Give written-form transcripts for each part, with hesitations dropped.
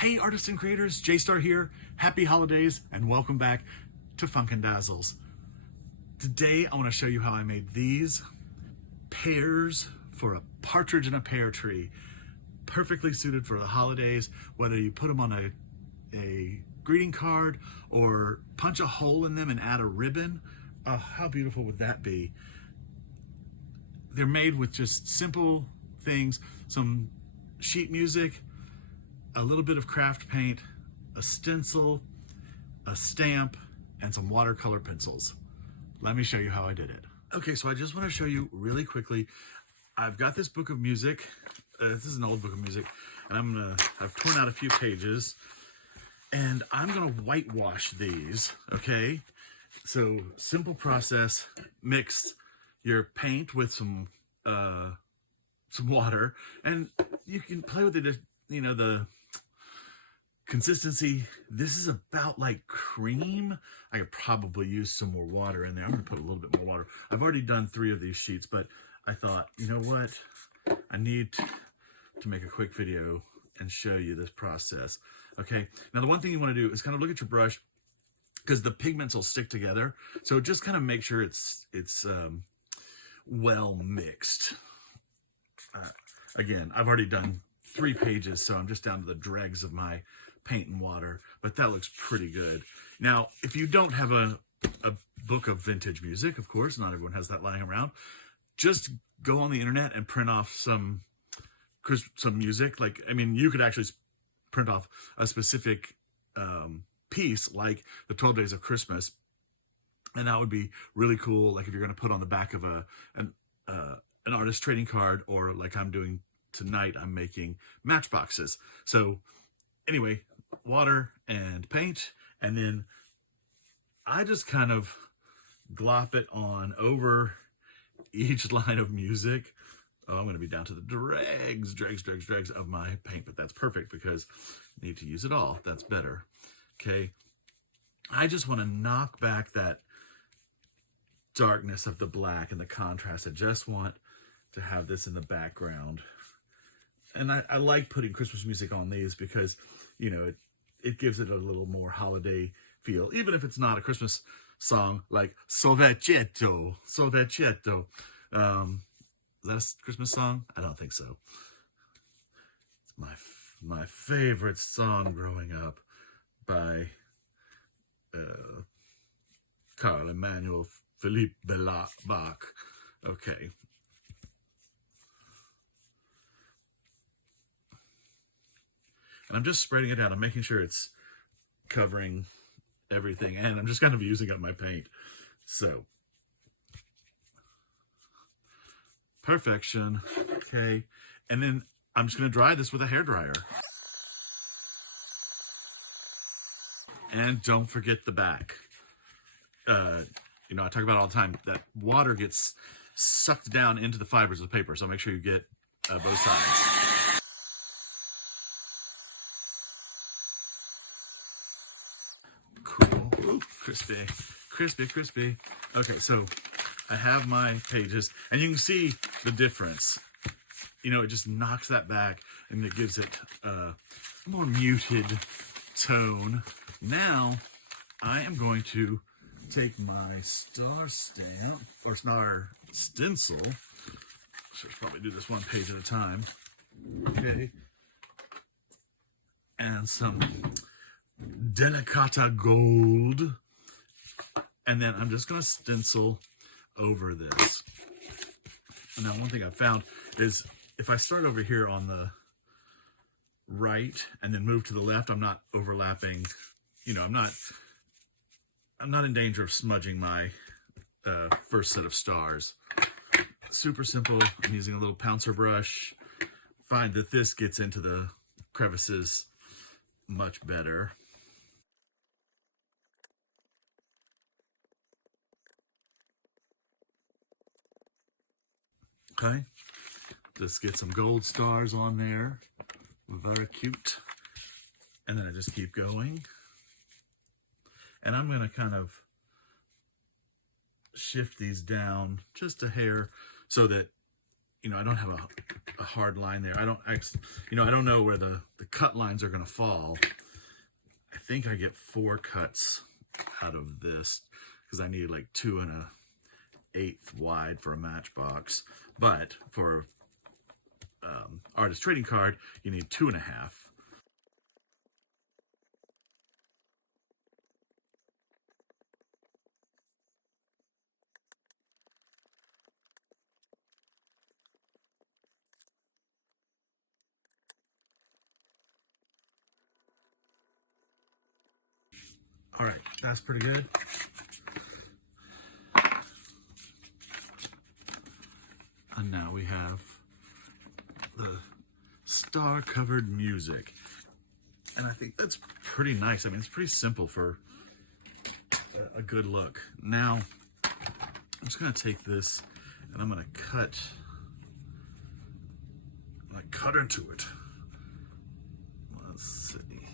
Hey artists and creators, J-Star here. Happy holidays and welcome back to Funkin' Dazzles. Today I want to show you how I made these pears for a partridge in a pear tree. Perfectly suited for the holidays, whether you put them on a greeting card or punch a hole in them and add a ribbon. Oh, how beautiful would that be? They're made with just simple things, some sheet music, a little bit of craft paint, a stencil, a stamp, and some watercolor pencils. Let me show you how I did it. Okay, so I just want to show you really quickly. I've got this book of music. This is an old book of music, and I've torn out a few pages, and I'm gonna whitewash these, okay? So simple process: mix your paint with some water, and you can play with it. You know, the consistency. This is about like cream. I could probably use some more water in there. I'm gonna put a little bit more water. I've already done 3 of these sheets, but I thought, you know what? I need to make a quick video and show you this process. Okay, now the one thing you want to do is kind of look at your brush, because the pigments will stick together. So just kind of make sure it's well mixed. Again, I've already done 3 pages, so I'm just down to the dregs of my paint and water, but that looks pretty good. Now, if you don't have a book of vintage music, of course, not everyone has that lying around, just go on the internet and print off some music. Like, I mean, you could actually print off a specific piece, like the 12 Days of Christmas, and that would be really cool. Like if you're going to put on the back of an artist trading card, or like I'm doing tonight, I'm making matchboxes. So anyway, water and paint, and then I just kind of glop it on over each line of music. Oh, I'm going to be down to the dregs of my paint, but that's perfect because I need to use it all. That's better. Okay. I just want to knock back that darkness of the black and the contrast. I just want to have this in the background. And I like putting Christmas music on these because, you know, it gives it a little more holiday feel, even if it's not a Christmas song like Sovecetto. Is that a Christmas song? I don't think so. It's my favorite song growing up by Carl Emmanuel Philippe Bach. Okay. And I'm just spreading it out. I'm making sure it's covering everything. And I'm just kind of using up my paint. So, perfection. Okay. And then I'm just going to dry this with a hairdryer. And don't forget the back. You know, I talk about it all the time, that water gets sucked down into the fibers of the paper. So make sure you get both sides. Cool. Ooh, crispy. Okay, so I have my pages, and you can see the difference. You know, it just knocks that back, and it gives it a more muted tone. Now, I am going to take my star stamp, or star stencil. Should probably do this 1 page at a time. Okay. And some Delicata Gold. And then I'm just going to stencil over this. Now, one thing I found is if I start over here on the right and then move to the left, I'm not overlapping. You know, I'm not in danger of smudging my first set of stars. Super simple. I'm using a little pouncer brush. Find that this gets into the crevices much better. Okay, just get some gold stars on there. Very cute. And then I just keep going. And I'm going to kind of shift these down just a hair so that you know, I don't have a hard line there. I don't know where the cut lines are going to fall. I think I get 4 cuts out of this because I need like 2 1/8 wide for a matchbox. But for artist trading card, you need 2 1/2. All right, that's pretty good. And now we have the star-covered music. And I think that's pretty nice. I mean, it's pretty simple for a good look. Now, I'm just gonna take this and I'm gonna cut into it. Let's see.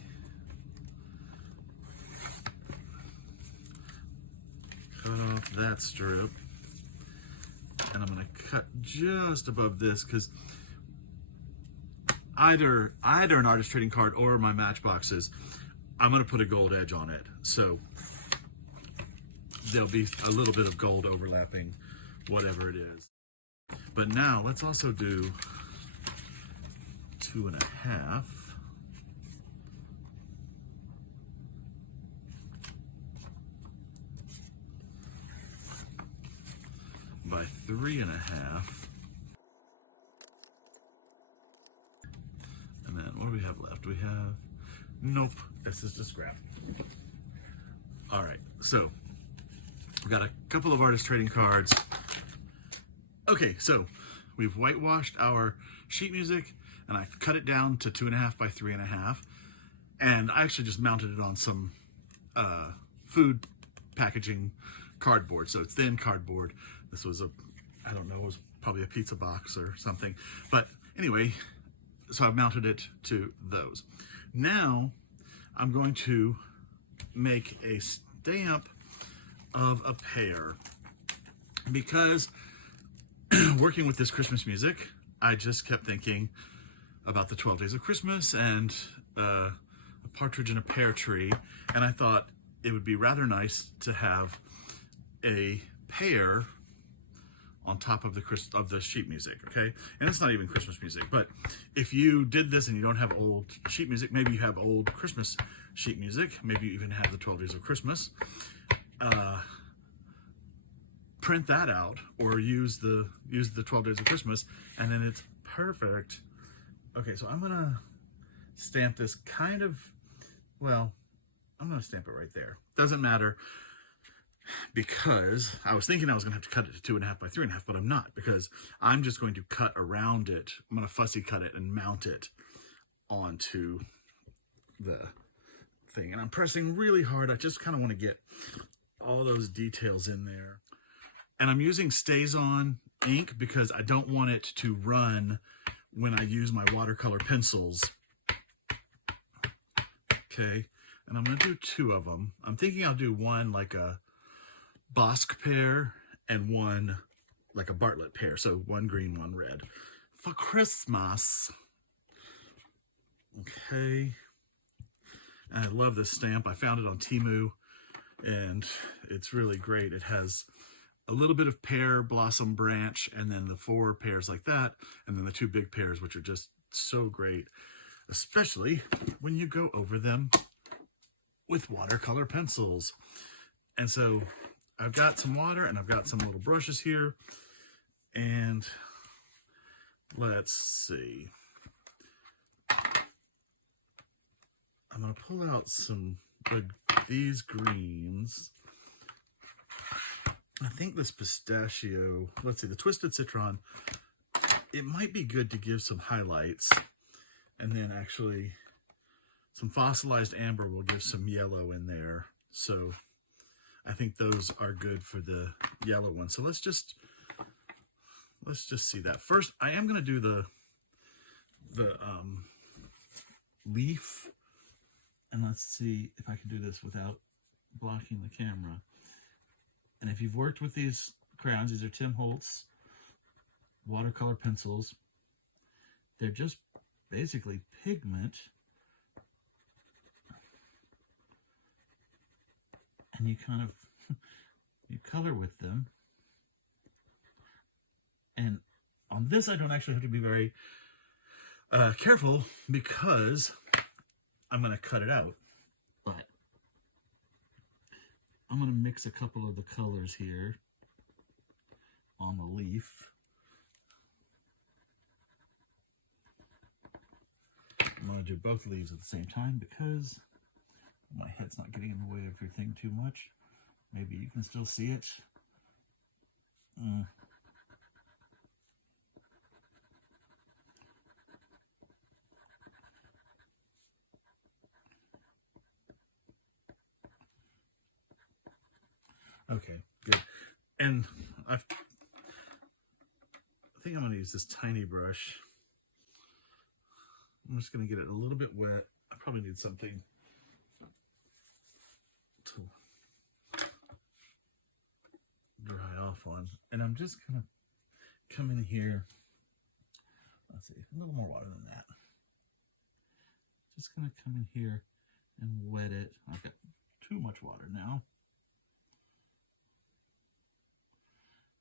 Cut off that strip. And I'm gonna cut just above this because either an artist trading card or my matchboxes, I'm gonna put a gold edge on it. So there'll be a little bit of gold overlapping whatever it is. But now let's also do 2 1/2. By 3 1/2. And then what do we have left? We have, nope, this is just scrap. All right, so we've got a couple of artist trading cards. Okay, so we've whitewashed our sheet music and I cut it down to 2 1/2 by 3 1/2. And I actually just mounted it on some food packaging cardboard, so thin cardboard. This was I don't know, it was probably a pizza box or something. But anyway, so I've mounted it to those. Now I'm going to make a stamp of a pear because working with this Christmas music, I just kept thinking about the 12 Days of Christmas and a partridge in a pear tree, and I thought it would be rather nice to have a pear on top of the sheet music, okay? And it's not even Christmas music, but if you did this and you don't have old sheet music, maybe you have old Christmas sheet music, maybe you even have the 12 Days of Christmas, print that out or use the 12 Days of Christmas, and then it's perfect. Okay, so I'm gonna stamp this kind of, well, I'm gonna stamp it right there. Doesn't matter, because I was thinking I was gonna have to cut it to 2 1/2 by 3 1/2, but I'm not, because I'm just going to cut around it. I'm gonna fussy cut it and mount it onto the thing. And I'm pressing really hard. I just kind of want to get all those details in there. And I'm using StazOn ink because I don't want it to run when I use my watercolor pencils. Okay, and I'm gonna do 2 of them. I'm thinking I'll do one like a Bosque pear and one like a Bartlett pear. So one green, one red for Christmas. Okay, and I love this stamp. I found it on Temu and it's really great. It has a little bit of pear blossom branch and then the 4 pears like that, and then the 2 big pears, which are just so great, especially when you go over them with watercolor pencils. And so I've got some water and I've got some little brushes here, and let's see. I'm gonna pull out these greens. I think this pistachio, let's see, the Twisted Citron, it might be good to give some highlights, and then actually some fossilized amber will give some yellow in there. So I think those are good for the yellow one. So let's just see that. First, I am going to do the leaf, and let's see if I can do this without blocking the camera. And if you've worked with these crayons, these are Tim Holtz watercolor pencils. They're just basically pigment, and you kind of you color with them. And on this, I don't actually have to be very careful because I'm going to cut it out. But I'm going to mix a couple of the colors here on the leaf. I'm going to do both leaves at the same time because my head's not getting in the way of your thing too much. Maybe you can still see it. Okay, good. And I think I'm going to use this tiny brush. I'm just going to get it a little bit wet. I probably need something to dry off on. And I'm just going to come in here. Let's see, a little more water than that. Just going to come in here and wet it. I've got too much water now.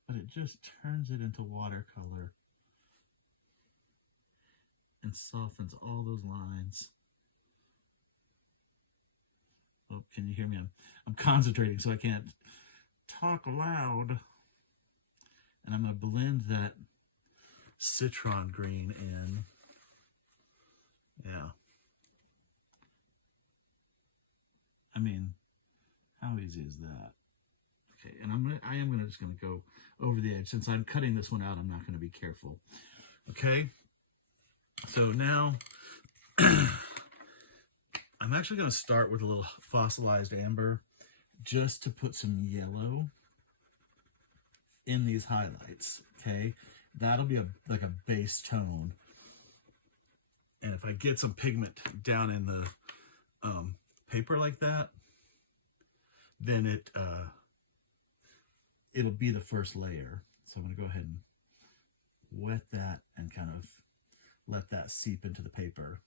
But it just turns it into watercolor and softens all those lines. Oh, can you hear me? I'm concentrating so I can't talk loud. And I'm going to blend that citron green in. Yeah. I mean, how easy is that? Okay, and I am just gonna go over the edge. Since I'm cutting this one out, I'm not gonna be careful. Okay, so now I'm actually gonna start with a little fossilized amber just to put some yellow in these highlights. Okay, that'll be like a base tone. And if I get some pigment down in the paper like that, then it'll be the first layer. So I'm going to go ahead and wet that and kind of let that seep into the paper.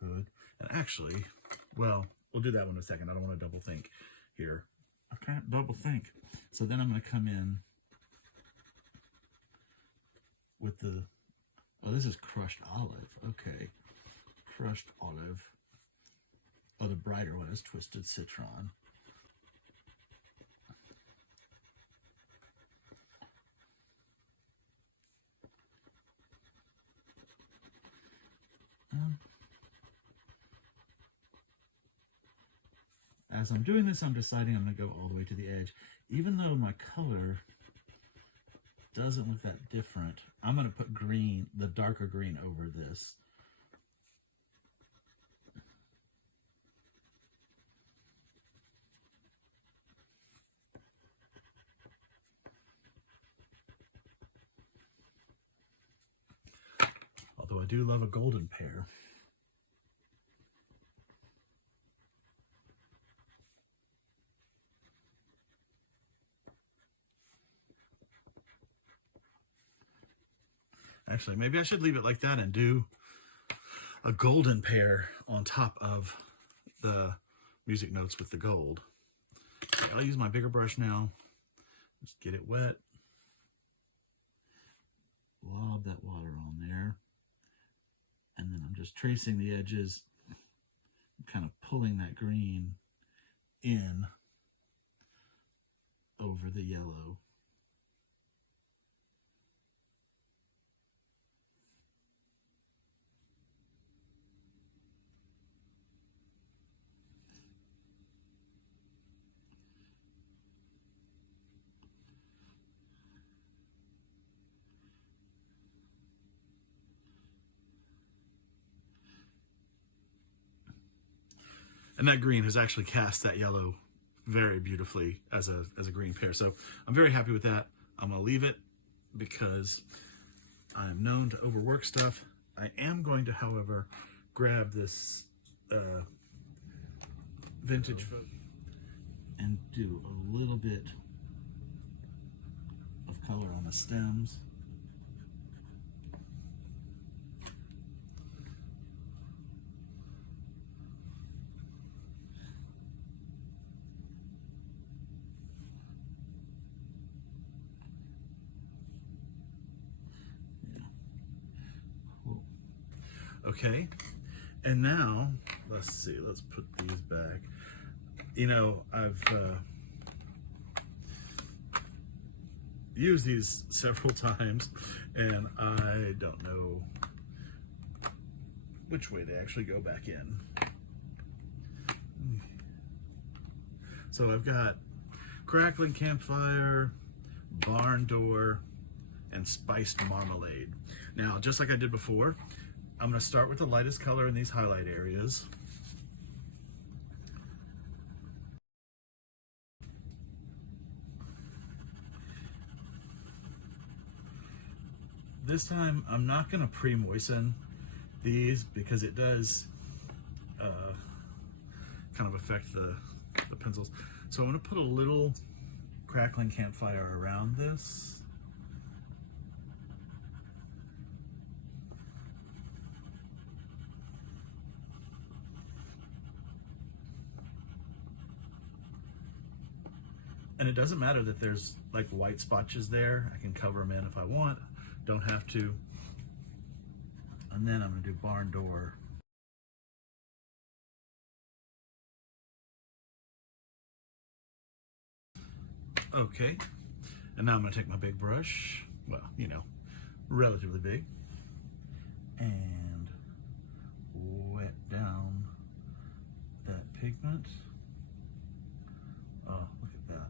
Good. And actually, well, we'll do that one in a second. I don't want to double think here. I can't double think. So then I'm going to come in with the, oh, this is crushed olive. Okay. Crushed olive. Oh, the brighter one is twisted citron. As I'm doing this, I'm deciding I'm going to go all the way to the edge. Even though my color doesn't look that different, I'm going to put green, the darker green, over this. Although I do love a golden pear. Actually, maybe I should leave it like that and do a golden pear on top of the music notes with the gold. Okay, I'll use my bigger brush now. Just get it wet. Lob that water on there. And then I'm just tracing the edges, kind of pulling that green in over the yellow. And that green has actually cast that yellow very beautifully as a green pear. So I'm very happy with that. I'm going to leave it because I am known to overwork stuff. I am going to, however, grab this vintage and do a little bit of color on the stems. Okay, and now let's see, let's put these back. You know, I've used these several times, and I don't know which way they actually go back in. So I've got crackling campfire, barn door, and spiced marmalade. Now, just like I did before, I'm going to start with the lightest color in these highlight areas. This time, I'm not going to pre-moisten these because it does kind of affect the pencils. So I'm going to put a little crackling campfire around this. And it doesn't matter that there's like white spotches there. I can cover them in if I want. Don't have to. And then I'm going to do barn door. Okay. And now I'm going to take my big brush. Well, you know, relatively big. And wet down that pigment. Oh, look at that.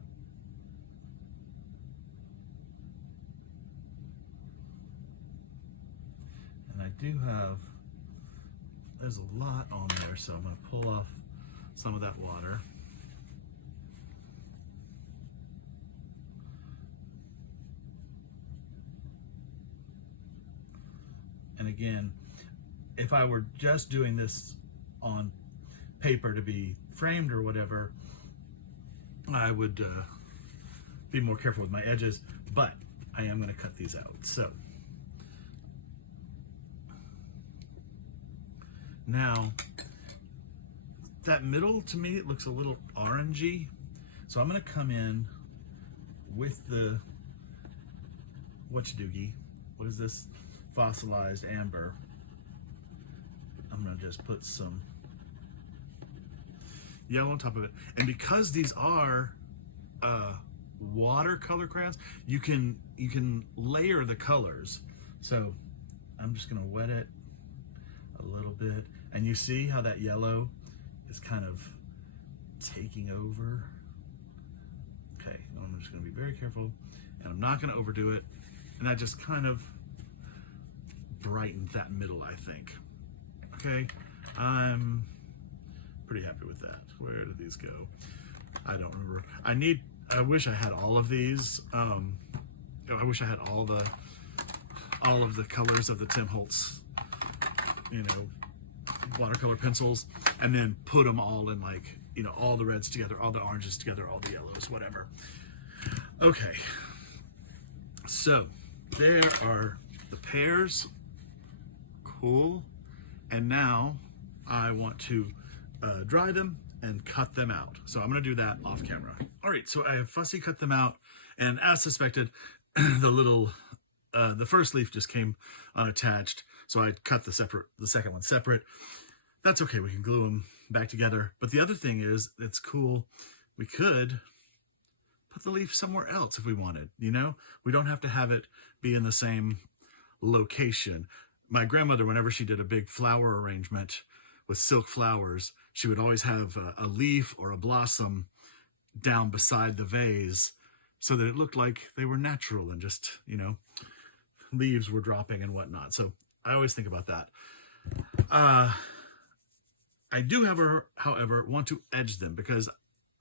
And I do have, there's a lot on there, so I'm going to pull off some of that water. And again, if I were just doing this on paper to be framed or whatever, I would be more careful with my edges, but I am going to cut these out. So now that middle, to me, it looks a little orangey. So I'm going to come in with the whatchdoogie. What is this? Fossilized amber. I'm going to just put some yellow on top of it. And because these are watercolor crayons, you can layer the colors. So I'm just going to wet it a little bit. And you see how that yellow is kind of taking over. Okay, I'm just going to be very careful, and I'm not going to overdo it. And that just kind of brightened that middle, I think. Okay, I'm pretty happy with that. Where did these go? I don't remember. I wish I had all of these. I wish I had all of the colors of the Tim Holtz, you know, watercolor pencils, and then put them all in, like, you know, all the reds together, all the oranges together, all the yellows, whatever. Okay, so there are the pears. Cool. And now I want to dry them and cut them out. So I'm going to do that off camera. All right, so I have fussy cut them out, and as suspected, the first leaf just came unattached, so I cut the second one separate. That's okay, we can glue them back together. But the other thing is, it's cool, we could put the leaf somewhere else if we wanted, you know? We don't have to have it be in the same location. My grandmother, whenever she did a big flower arrangement with silk flowers, she would always have a leaf or a blossom down beside the vase so that it looked like they were natural and just, you know, leaves were dropping and whatnot. So I always think about that. I do, however, want to edge them because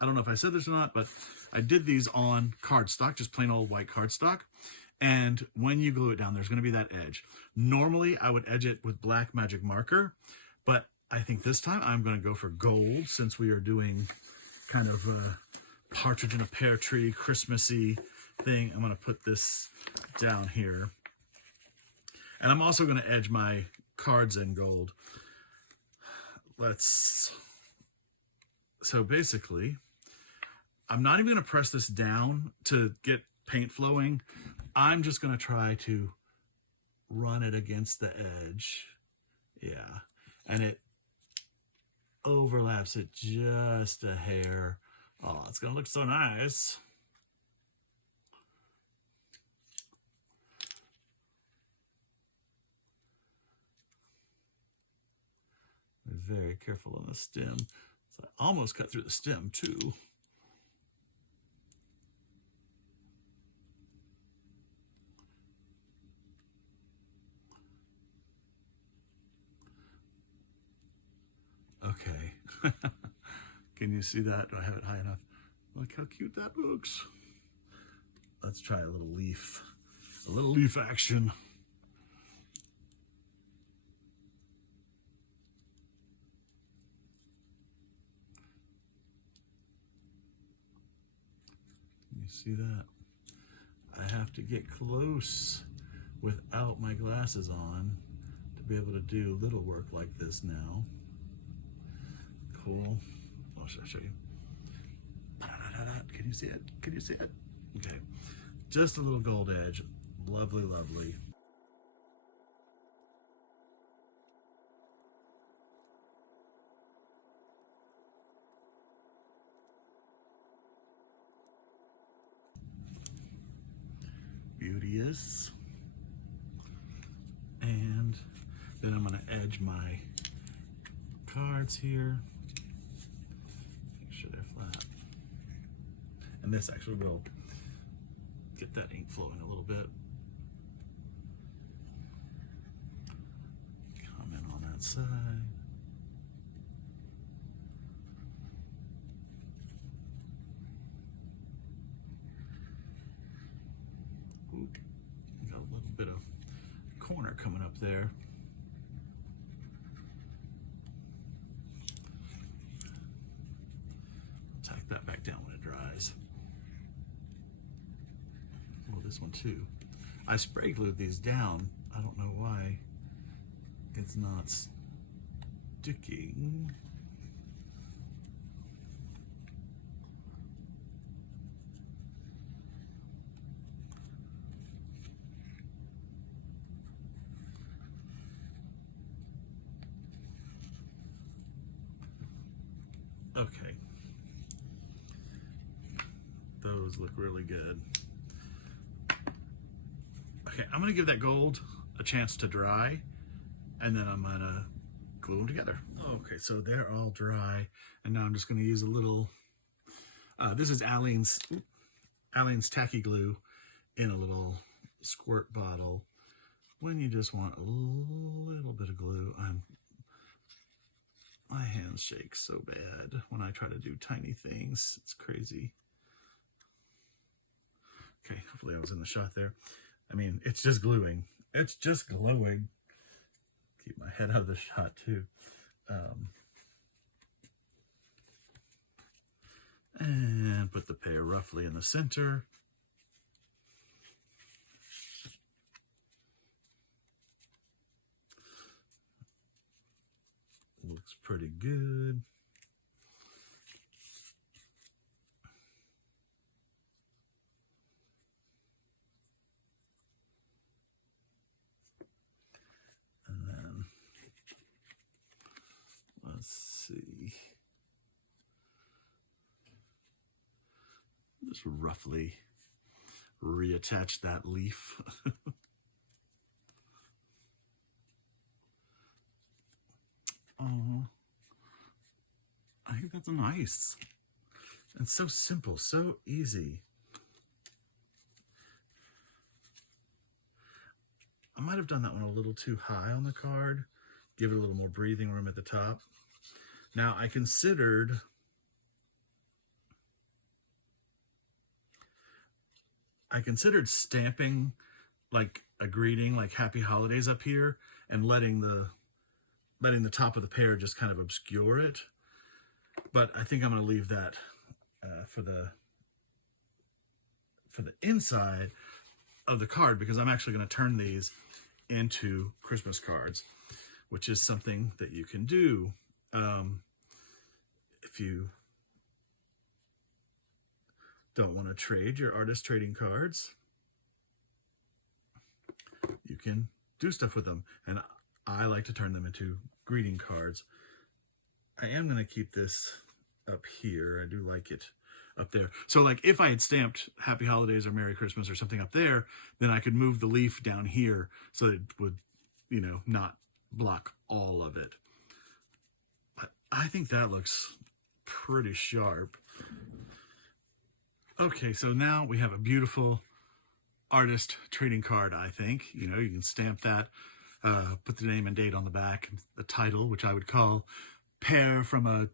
I don't know if I said this or not, but I did these on cardstock, just plain old white cardstock. And when you glue it down, there's going to be that edge. Normally, I would edge it with black magic marker, but I think this time I'm going to go for gold since we are doing kind of a partridge in a pear tree, Christmassy thing. I'm going to put this down here. And I'm also going to edge my cards in gold. So basically, I'm not even going to press this down to get paint flowing. I'm just going to try to run it against the edge Yeah, and it overlaps it just a hair. Oh, it's gonna look so nice. Be very careful on the stem. So I almost cut through the stem too. Okay. Can you see that? Do I have it high enough? Look how cute that looks. Let's try a little leaf. A little leaf action. Can you see that? I have to get close without my glasses on to be able to do little work like this now. Cool. Oh, should I show you? Can you see it? Can you see it? Okay. Just a little gold edge. Lovely, lovely. Beauteous. And then I'm going to edge my cards here. Make sure they're flat. And this actually will get that ink flowing a little bit. Comment on that side. Oop, got a little bit of corner coming up there. Tack that back down when it dries. Oh, this one too. I spray glued these down. I don't know why it's not sticking. Okay. Those look really good. Okay, I'm gonna give that gold a chance to dry, and then I'm gonna glue them together. Okay, so they're all dry, and now I'm just gonna use a little, this is Aleene's tacky glue in a little squirt bottle. When you just want a little bit of glue, my hands shake so bad when I try to do tiny things. It's crazy. Okay, hopefully I was in the shot there. I mean, it's just gluing. It's just glowing. Keep my head out of the shot too. And put the pear roughly in the center. Looks pretty good. And then let's see. Just roughly reattach that leaf. Oh, I think that's nice. It's so simple, so easy. I might have done that one a little too high on the card. Give it a little more breathing room at the top. Now I considered stamping like a greeting, like Happy Holidays up here, and letting the top of the pear just kind of obscure it. But I think I'm going to leave that for the inside of the card, because I'm actually going to turn these into Christmas cards, which is something that you can do if you don't want to trade your artist trading cards. You can do stuff with them, and I like to turn them into greeting cards. I am going to keep this up here. I do like it up there. So like if I had stamped Happy Holidays or Merry Christmas or something up there, then I could move the leaf down here so that it would, you know, not block all of it. But I think that looks pretty sharp. Okay, so now we have a beautiful artist trading card, I think. You know, you can stamp that, put the name and date on the back, the title, which I would call Pear from a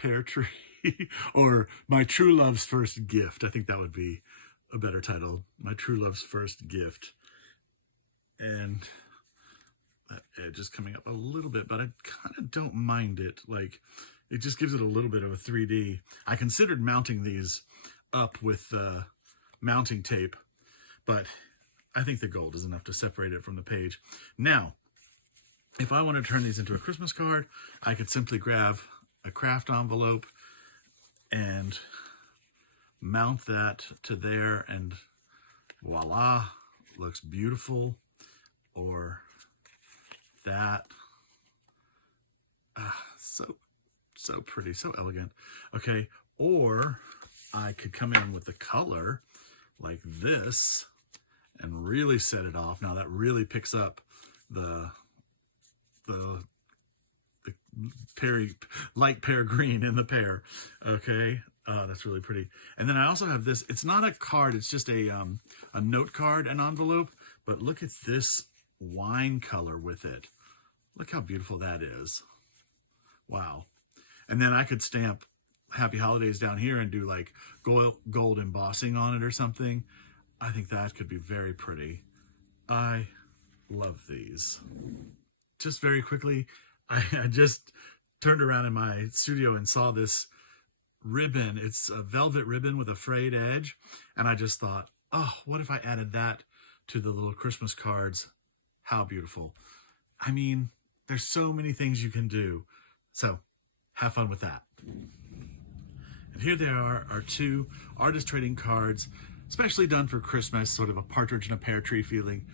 Pear Tree, or My True Love's First Gift. I think that would be a better title, My True Love's First Gift. And that edge is coming up a little bit, but I kind of don't mind it. Like, it just gives it a little bit of a 3D. I considered mounting these up with mounting tape, but I think the gold is enough to separate it from the page. Now, if I want to turn these into a Christmas card, I could simply grab a craft envelope and mount that to there, and voila, looks beautiful. Or that. So pretty, so elegant. Okay, or I could come in with the color like this and really set it off. Now that really picks up the light pear green in the pear. Okay, that's really pretty. And then I also have this. It's not a card. It's just a note card, an envelope. But look at this wine color with it. Look how beautiful that is. Wow. And then I could stamp Happy Holidays down here and do like gold embossing on it or something. I think that could be very pretty. I love these. Just very quickly, I just turned around in my studio and saw this ribbon. It's a velvet ribbon with a frayed edge. And I just thought, oh, what if I added that to the little Christmas cards? How beautiful. I mean, there's so many things you can do. So have fun with that. And here they are, our two artist trading cards, especially done for Christmas, sort of a partridge in a pear tree feeling.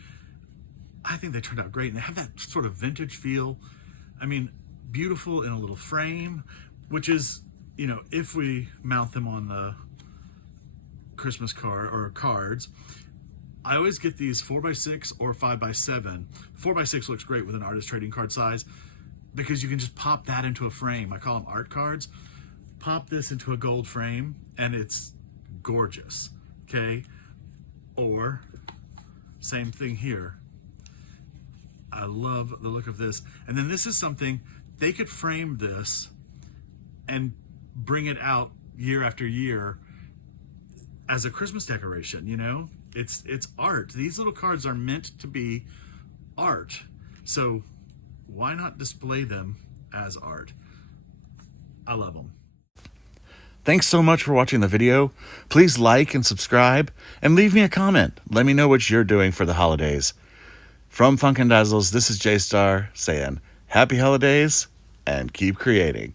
I think they turned out great, and they have that sort of vintage feel. I mean, beautiful in a little frame, which is, you know, if we mount them on the Christmas card or cards, I always get these 4x6 or 5x7. 4x6 looks great with an artist trading card size because you can just pop that into a frame. I call them art cards. Pop this into a gold frame and it's gorgeous, okay? Or same thing here. I love the look of this. And then this is something, they could frame this and bring it out year after year as a Christmas decoration, you know? It's art. These little cards are meant to be art. So why not display them as art? I love them. Thanks so much for watching the video. Please like and subscribe and leave me a comment. Let me know what you're doing for the holidays. From Funk and Dazzles, this is J-Star saying happy holidays and keep creating.